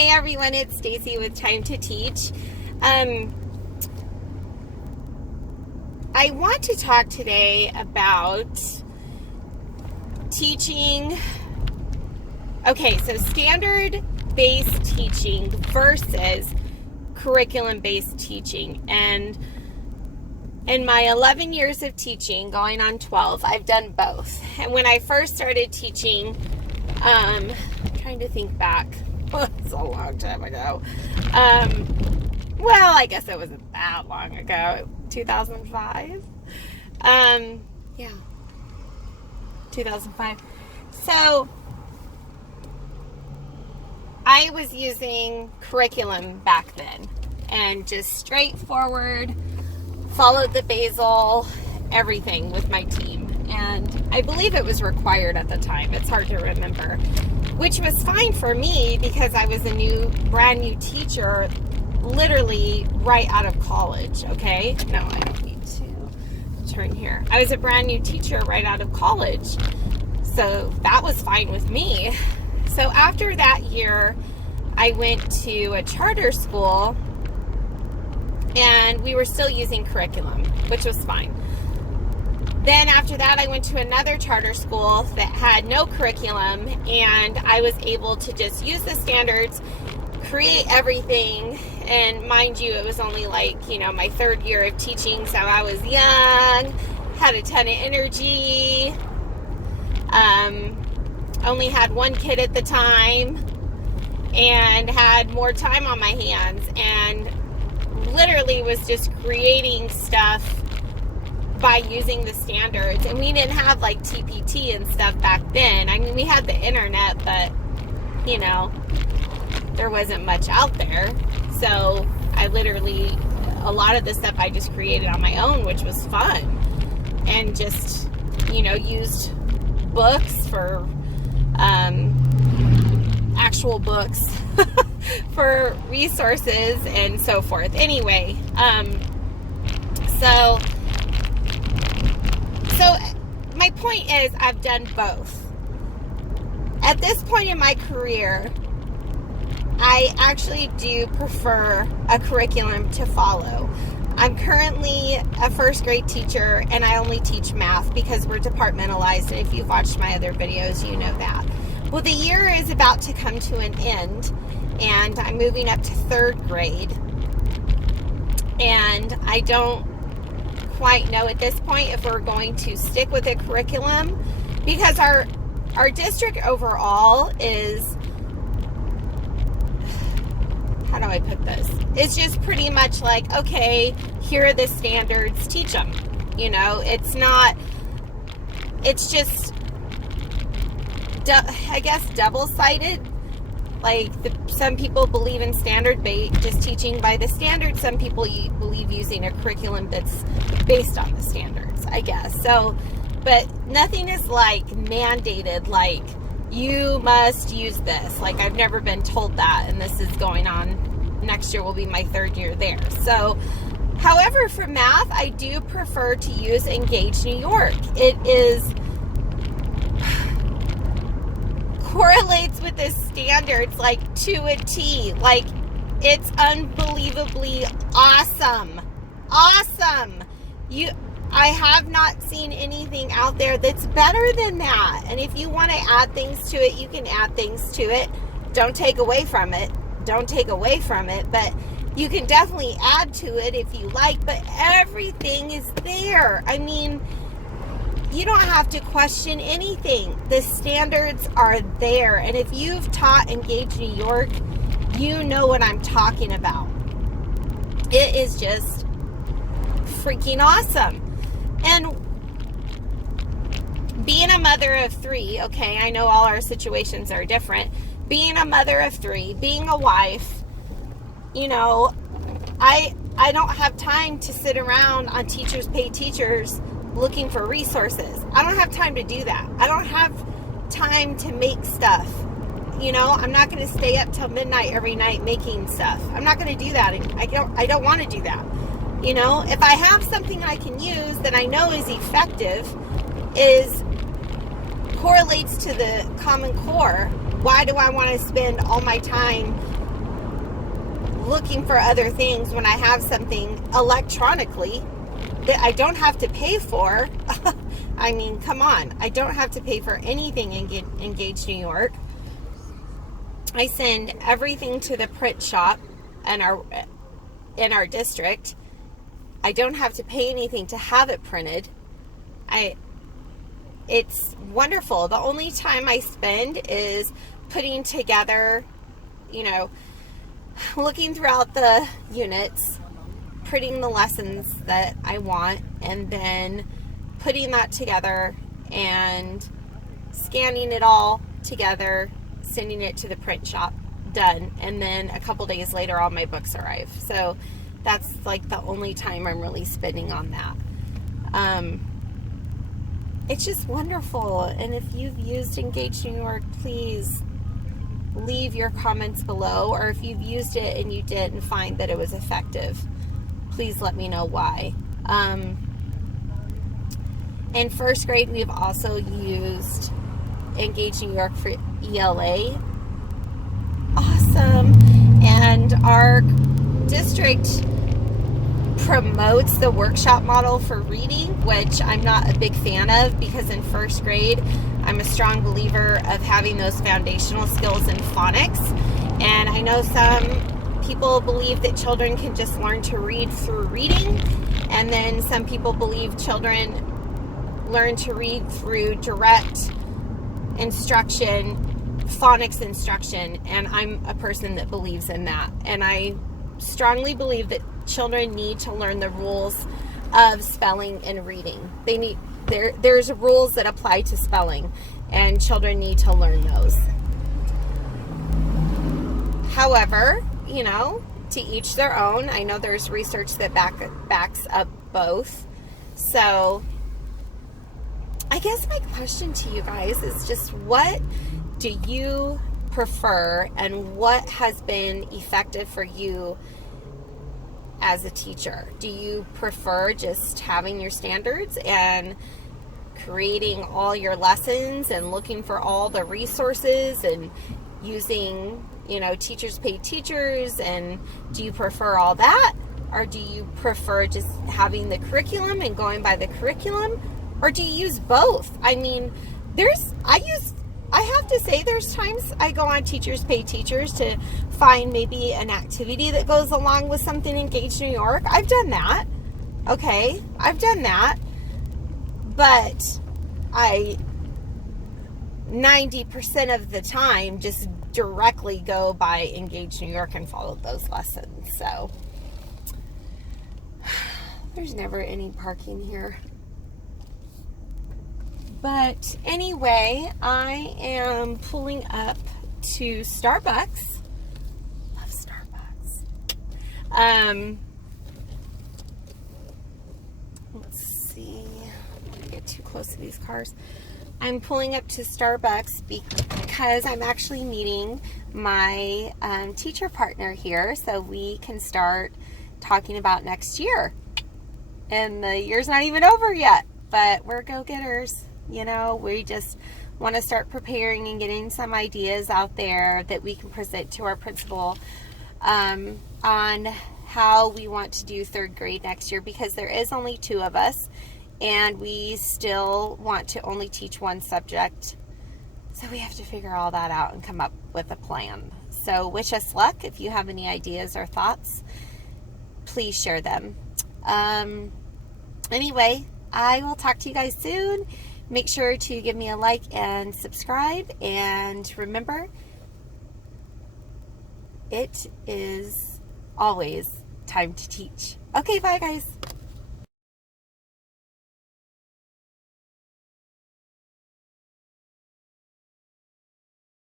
Hey everyone, it's Stacy with Time to Teach. I want to talk today about teaching. Okay, so standard-based teaching versus curriculum-based teaching. And in my 11 years of teaching, going on 12, I've done both. And when I first started teaching, I'm trying to think back. It's a long time ago. Well, I guess it wasn't that long ago. 2005? Yeah. 2005. So, I was using curriculum back then. And just straightforward, followed the BASIL, everything with my team. And I believe it was required at the time. It's hard to remember. Which was fine for me because I was a brand new teacher, literally right out of college, okay? No, I don't need to turn here. I was a brand new teacher right out of college. So that was fine with me. So after that year, I went to a charter school and we were still using curriculum, which was fine. Then after that, I went to another charter school that had no curriculum, and I was able to just use the standards, create everything. And mind you, it was only my third year of teaching, so I was young, had a ton of energy, only had one kid at the time, and had more time on my hands, and literally was just creating stuff by using the standards. And we didn't have TPT and stuff back then. I mean, we had the internet, but there wasn't much out there. So I literally, a lot of the stuff I just created on my own, which was fun. And just, used books for, actual books for resources and so forth. Anyway, So my point is, I've done both. At this point in my career, I actually do prefer a curriculum to follow. I'm currently a first grade teacher, and I only teach math because we're departmentalized, and if you've watched my other videos, you know that. Well, the year is about to come to an end, and I'm moving up to third grade, and I don't quite know at this point if we're going to stick with a curriculum, because our district overall is, how do I put this? It's just pretty much okay, here are the standards, teach them. It's just, I guess, double-sided. Some people believe in just teaching by the standards. Some people believe using a curriculum that's based on the standards, I guess. So, but nothing is mandated, you must use this. I've never been told that, and this is going on. Next year will be my third year there. So, however, for math, I do prefer to use Engage New York. It correlates with the standards to a T. It's unbelievably awesome. I have not seen anything out there that's better than that. And if you want to add things to it, you can add things to it. Don't take away from it, but you can definitely add to it if you like, but everything is there. I mean, you don't have to question anything. The standards are there. And if you've taught Engage New York, you know what I'm talking about. It is just freaking awesome. And being a mother of three, okay, I know all our situations are different. Being a mother of three, being a wife, I don't have time to sit around on Teachers Pay Teachers looking for resources. I don't have time to do that. I don't have time to make stuff. I'm not going to stay up till midnight every night making stuff. I'm not going to do that. I don't want to do that. If I have something I can use that I know is effective, correlates to the Common Core, why do I want to spend all my time looking for other things when I have something electronically that I don't have to pay for. I mean, come on. I don't have to pay for anything in Engage New York. I send everything to the print shop in our district. I don't have to pay anything to have it printed. It's wonderful. The only time I spend is putting together, looking throughout the units, printing the lessons that I want, and then putting that together and scanning it all together, sending it to the print shop, done. And then a couple days later, all my books arrive. So that's like the only time I'm really spending on that. It's just wonderful. And if you've used Engage New York, please leave your comments below. Or if you've used it and you didn't find that it was effective, please let me know why. In first grade, we've also used Engage New York for ELA. Awesome. And our district promotes the workshop model for reading, which I'm not a big fan of, because in first grade, I'm a strong believer of having those foundational skills in phonics. And I know some people believe that children can just learn to read through reading, and then some people believe children learn to read through direct instruction, phonics instruction, and I'm a person that believes in that. And I strongly believe that children need to learn the rules of spelling and reading. There's rules that apply to spelling, and children need to learn those. However, to each their own. I know there's research that backs up both. So I guess my question to you guys is just, what do you prefer, and what has been effective for you as a teacher? Do you prefer just having your standards and creating all your lessons and looking for all the resources and using, teachers pay teachers, and do you prefer all that? Or do you prefer just having the curriculum and going by the curriculum? Or do you use both? I mean, I have to say there's times I go on Teachers Pay Teachers to find maybe an activity that goes along with something Engage New York. I've done that. Okay, I've done that. But 90% of the time just directly go by Engage New York and follow those lessons. So there's never any parking here. But anyway, I am pulling up to Starbucks. Love Starbucks. Let's see. I'm gonna get too close to these cars. I'm pulling up to Starbucks because I'm actually meeting my teacher partner here, so we can start talking about next year. And the year's not even over yet, but we're go-getters. We just want to start preparing and getting some ideas out there that we can present to our principal on how we want to do third grade next year, because there is only 2 of us and we still want to only teach one subject. So we have to figure all that out and come up with a plan. So wish us luck. If you have any ideas or thoughts, please share them. Anyway, I will talk to you guys soon. Make sure to give me a like and subscribe. And remember, it is always time to teach. Okay, bye guys.